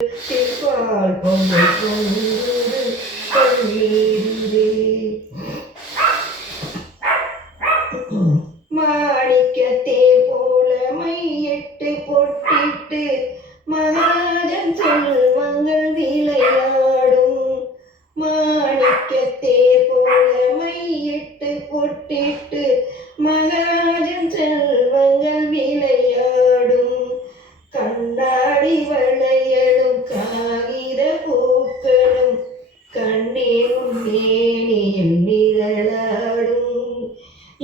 பால் பொங்கல் பொங்குது பன்னீரிலே மாணிக்கத்தே போல மையிட்டு பொட்டிட்டு மகாஜன் செல்வங்கள் விளையாடும் மாணிக்கத்தே போல மையிட்டு பொட்டிட்டு மகாஜன் செல்வங்கள் விளையாடும் கண்ணாடி வளையலும் காகித பூக்களும் கண்ணீரும் மேனியில் நிழலாடும்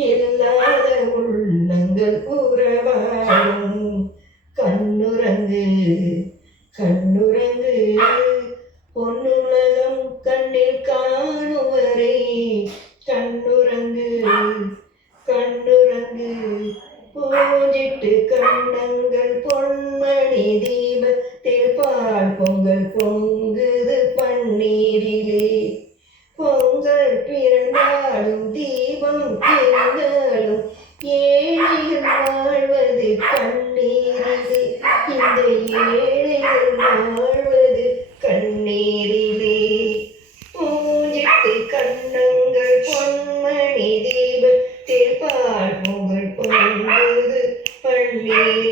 இல்லாத உள்ளங்கள் உறவாடும் கண்ணுறங்கு கண்ணுறங்கு பொன்னுலகம் கண்ணில் காணும் வரை கண்ணுறங்கு கண்ணுறங்கு பூஜிட்டு கண்ணங்கள் பொன்மணி தீபத்தில் பால் பொங்கல் பொங்குது பன்னீரிலே பொங்கல் பிறந்தாலும் தீபம் பிறந்தாலும் ஏழைகள் வாழ்வது கண்ணீரிலே இந்த ஏழைகள் வாழ்வது கண்ணீரிலே பூஜிட்டு கண்ணங்கள் பொன்மணி தீபத்தில் பால் பொங்கல் பொங்குது பன்னீர்